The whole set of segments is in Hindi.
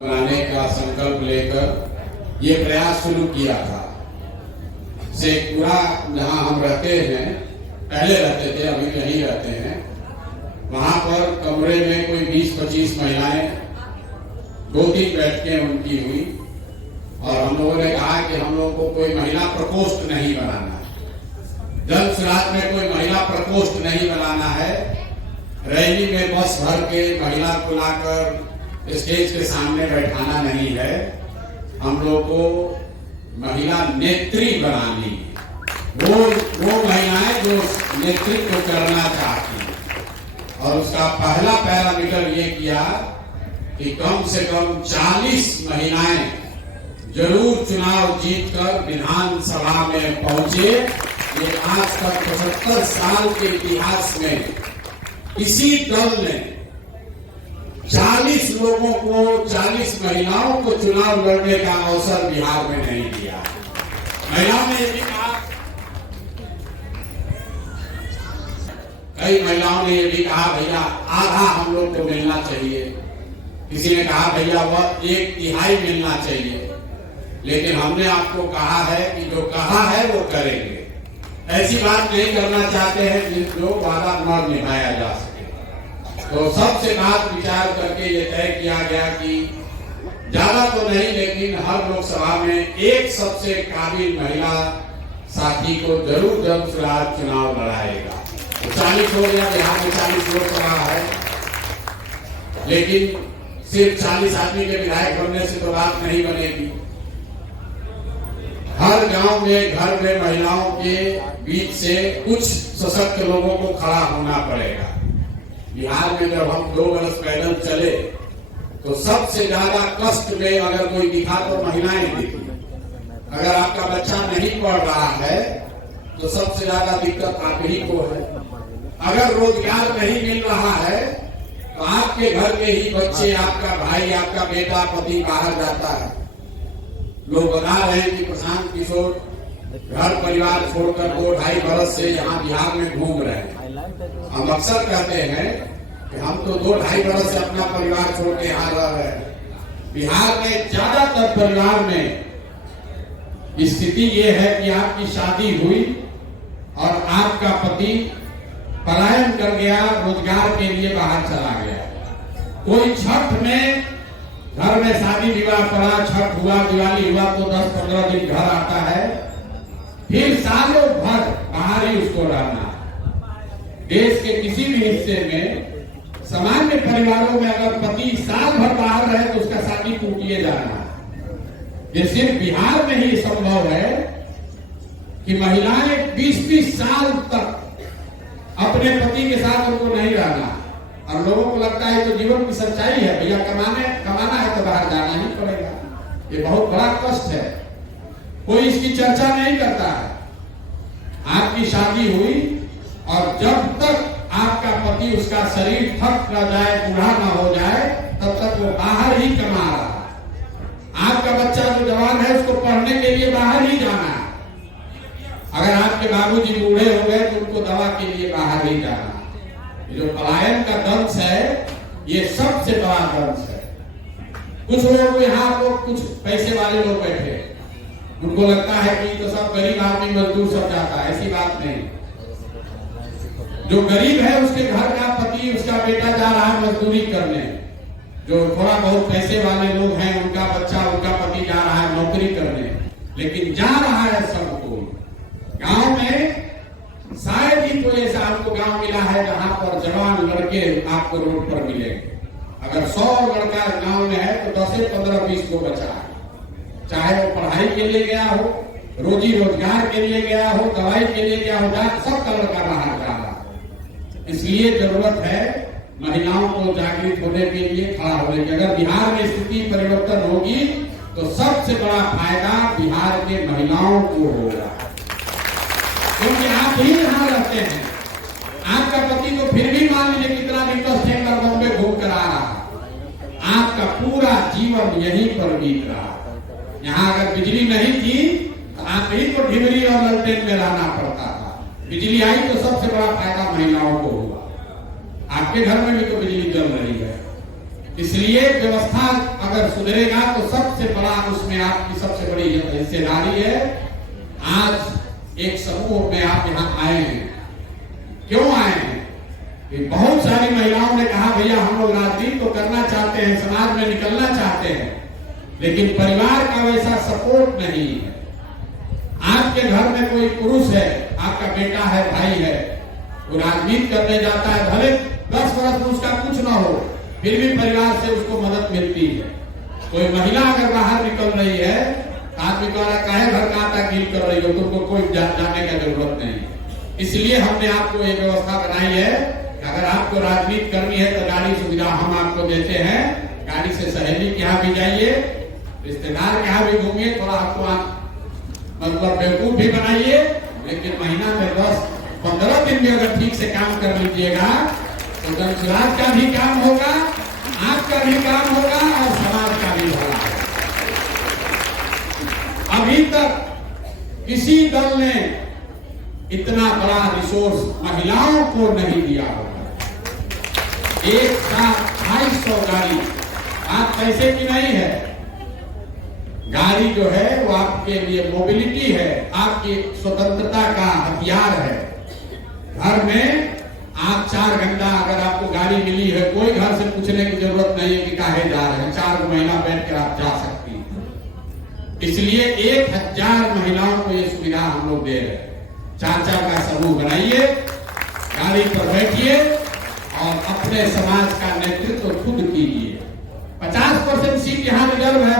बनाने का संकल्प लेकर ये प्रयास शुरू किया था। शेखपुरा जहाँ हम रहते हैं, पहले रहते थे, अभी नहीं रहते हैं, वहाँ पर कमरे में कोई 20-25 महिलाएं, 2-3 बैठकें उनकी हुई और हम लोगों ने कहा कि हम लोगों को कोई महिला प्रकोष्ठ नहीं बनाना है, जन सुराज में कोई महिला प्रकोष्ठ नहीं बनाना है। रैली में बस भर के महिला को लाकर स्टेज के सामने बैठाना नहीं है, हम लोग को महिला नेत्री बनानी है। वो महिलाएं जो नेतृत्व करना चाहती हैं। और उसका पहला पैरामीटर ये किया कि कम से कम 40 महिलाएं जरूर चुनाव जीतकर विधानसभा में पहुंचे। ये आज तक 75 साल के इतिहास में किसी दल ने 40 लोगों को, 40 महिलाओं को चुनाव लड़ने का अवसर बिहार में नहीं दिया। महिलाओं ने ये भी कहा, कई महिलाओं ने ये भी कहा भैया आधा हम लोग को मिलना चाहिए, किसी ने कहा भैया वह 1/3 मिलना चाहिए। लेकिन हमने आपको कहा है कि जो कहा है वो करेंगे। ऐसी बात नहीं करना चाहते हैं जो वादा न निभाया जा सके। तो सबसे बात विचार करके ये तय किया गया कि ज्यादा तो नहीं, लेकिन हर लोकसभा में एक सबसे काबिल महिला साथी को जरूर जन सुराज चुनाव लड़ाएगा। तो 40 हो गया, बिहार में 40 लोकसभा है, लेकिन सिर्फ 40 आदमी के विधायक बनने से तो बात नहीं बनेगी। हर गांव में, घर में महिलाओं के बीच से कुछ सशक्त लोगों को खड़ा होना पड़ेगा। बिहार में जब हम 2 बरस पैदल चले तो सबसे ज्यादा कष्ट में अगर कोई दिखा तो महिलाएं दिखी। अगर आपका बच्चा नहीं पढ़ रहा है तो सबसे ज्यादा दिक्कत आप ही को है। अगर रोजगार नहीं मिल रहा है तो आपके घर के ही बच्चे, आपका भाई, आपका बेटा, पति बाहर जाता है। लोग बता रहे हैं कि प्रशांत किशोर घर परिवार छोड़कर 2-2.5 बरस से यहाँ बिहार में घूम रहे हैं। हम अक्सर कहते हैं कि हम तो 2-2.5 बरस से अपना परिवार छोड़ के यहाँ रह रहे हैं। बिहार में ज्यादातर परिवार में स्थिति ये है कि आपकी शादी हुई और आपका पति पलायन कर गया, रोजगार के लिए बाहर चला गया। कोई छठ में घर में शादी विवाह पड़ा, छठ हुआ, दिवाली हुआ तो 10-15 दिन घर आता है, फिर सालों भर बाहर ही उसको रहना। देश के किसी भी हिस्से में सामान्य परिवारों में अगर पति साल भर बाहर रहे तो उसका शादी टूटिए जाना। ये सिर्फ बिहार में ही संभव है कि महिलाएं 20-20 साल तक अपने पति के साथ उनको नहीं रहना। और लोगों को लगता है तो जीवन की सच्चाई है, भैया कमाना है तो बाहर जाना ही पड़ेगा। ये बहुत बड़ा कष्ट है, कोई इसकी चर्चा नहीं करता है। आपकी शादी हुई और जब तक आपका पति, उसका शरीर थक न जाए, बूढ़ा न हो जाए, तब तक वो बाहर ही कमा रहा है। आपका बच्चा जो जवान है उसको पढ़ने के लिए बाहर ही जाना है। अगर आपके बाबूजी बूढ़े हो गए तो उनको दवा के लिए बाहर ही जाना है। जो पलायन का दंश है ये सबसे बड़ा दंश है। कुछ लोग यहाँ लोग, कुछ पैसे वाले लोग बैठे, उनको लगता है कि तो सब गरीब आदमी मजदूर सब जाता है। ऐसी बात नहीं। जो गरीब है उसके घर का पति, उसका बेटा जा रहा है मजदूरी करने। जो थोड़ा बहुत पैसे वाले लोग हैं उनका बच्चा, उनका पति जा रहा है नौकरी करने। लेकिन जा रहा है सबको। गांव में शायद ही कोई ऐसा आपको गांव मिला है जहां पर जवान लड़के आपको रोड पर मिलेंगे। अगर 100 लड़का गांव में है तो 10 से 15-20 को बचा है। चाहे वो पढ़ाई के लिए गया हो, रोजी रोजगार के लिए गया हो, दवाई के लिए गया हो, सबका लड़का बाहर जा रहा है। इसलिए जरूरत है महिलाओं को जागृत होने के लिए, खड़ा होने की। अगर बिहार में स्थिति परिवर्तन होगी तो सबसे बड़ा फायदा बिहार के महिलाओं को होगा, क्योंकि आप ही यहाँ रहते हैं। आपका पति तो फिर भी मान लीजिए कितना भी कष्ट है, बॉम्बे घूम कर आ रहा है, आपका पूरा जीवन यहीं पर बीत रहा है। यहाँ अगर बिजली नहीं थी तो आप ही को ढिबरी और ललटेन में रहना पड़ता था। बिजली आई तो सबसे बड़ा फायदा महिलाओं को हुआ। आपके घर में भी तो बिजली जल रही है, इसलिए व्यवस्था अगर सुधरेगा तो सबसे बड़ा उसमें आपकी सबसे बड़ी हिस्सेदारी है। आज एक समूह में आप यहाँ आए हैं, क्यों आए हैं? कि बहुत सारी महिलाओं ने कहा भैया हम लोग राजनीति तो करना चाहते हैं, समाज में निकलना चाहते हैं, लेकिन परिवार का वैसा सपोर्ट नहीं है। आपके घर में कोई पुरुष है, आपका बेटा है, भाई है, वो राजनीति करने जाता है, भले 10 वर्ष में उसका कुछ ना हो, फिर भी परिवार से उसको मदद मिलती है। कोई महिला अगर बाहर निकल रही है, आदमी द्वारा कहे घर का आटा गील कर रही हो, तुमको कोई जाने का जरूरत नहीं। इसलिए हमने आपको ये व्यवस्था बनाई है कि अगर आपको राजनीति करनी है तो गाड़ी सुविधा हम आपको देते हैं। गाड़ी से सहेली के यहाँ भी जाइए, रिश्तेदार के यहाँ भी घूमिए, थोड़ा आपको मतलब बेवकूफ भी बनाइए, लेकिन महीना में 10-15 दिन में अगर ठीक से काम कर लीजिएगा तो जनसुराज का भी काम होगा, आपका भी काम होगा और समाज का भी भला होगा। अभी तक किसी दल ने इतना बड़ा रिसोर्स महिलाओं को नहीं दिया होगा। एक साथ 250 गाड़ी, आप पैसे की नहीं है, गाड़ी जो है वो आपके लिए मोबिलिटी है, आपकी स्वतंत्रता का हथियार है। घर में आप 4 घंटा अगर आपको गाड़ी मिली है, कोई घर से पूछने की जरूरत नहीं है कि काहे जा रहे हैं, 4 महीना बैठ कर आप जा सकती हैं। इसलिए 1000 महिलाओं को ये सुविधा हम लोग दे रहे हैं। 4 का समूह बनाइए, गाड़ी पर बैठिए और अपने समाज का नेतृत्व खुद कीजिए। 50% सीट यहाँ रिजर्व है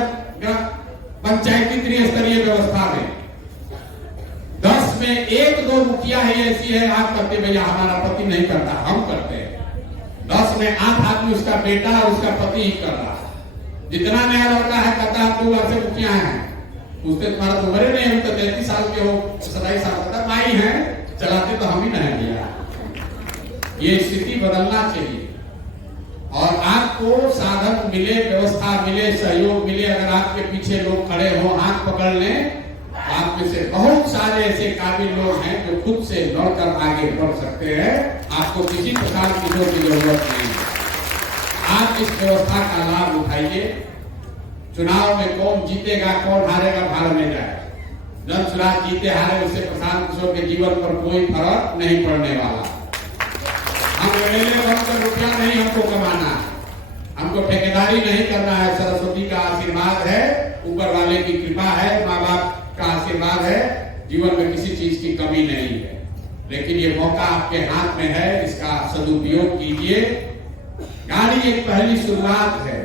पंचायती त्रिस्तरीय व्यवस्था में। 10 में 1-2 मुखिया ही ऐसी है, आप करते भैया हमारा पति नहीं करता, हम करते हैं। 10 में 8 आदमी उसका बेटा और उसका पति ही कर रहा है। जितना नया लड़का है कहता है 2 वर्ष से मुखिया है, उससे तुम्हारा तो उम्र नहीं, हम तो 33 साल के हो, 27 साल तक माई है, चलाते तो हम ही नहीं दिया। ये स्थिति बदलना चाहिए और आपको साधन मिले, व्यवस्था मिले, सहयोग मिले। अगर आपके पीछे लोग खड़े हो, हाथ पकड़ लें, आप में से बहुत सारे ऐसे काबिल लोग हैं जो खुद से लड़कर आगे बढ़ सकते हैं। आपको किसी प्रकार की जरूरत नहीं है। आप इस व्यवस्था का लाभ उठाइए। चुनाव में कौन जीतेगा कौन हारेगा भाड़ में जाए, जनसुराज जीते हारे उससे प्रशांत किशोर के जीवन पर कोई फर्क नहीं पड़ने वाला। हम एमएलए बनकर रुपया नहीं हमको कमाना, हमको ठेकेदारी नहीं करना है। सरस्वती का आशीर्वाद है, ऊपर वाले की कृपा है, माँ बाप का आशीर्वाद है, जीवन में किसी चीज की कमी नहीं है। लेकिन ये मौका आपके हाथ में है, इसका सदुपयोग कीजिए। गाड़ी एक पहली शुरुआत है।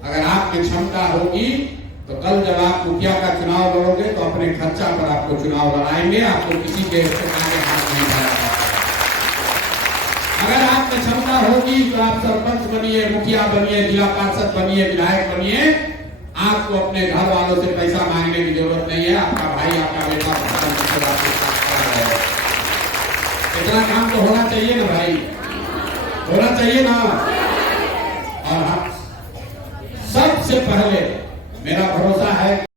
अगर आपकी क्षमता होगी तो कल जब आप मुखिया का चुनाव लड़ोगे तो अपने खर्चा पर आपको चुनाव लड़ाएंगे, आपको किसी के आगे हाथ नहीं बढ़ाएगा। अगर आप में क्षमता होगी तो आप सरपंच बनिए, मुखिया बनिए, जिला पार्षद बनिए, विधायक बनिए। आपको अपने घर वालों से पैसा मांगने की जरूरत नहीं है। आपका भाई, आपका बेटा इतना काम तो होना चाहिए ना भाई, होना चाहिए ना। और हम सबसे पहले मेरा भरोसा है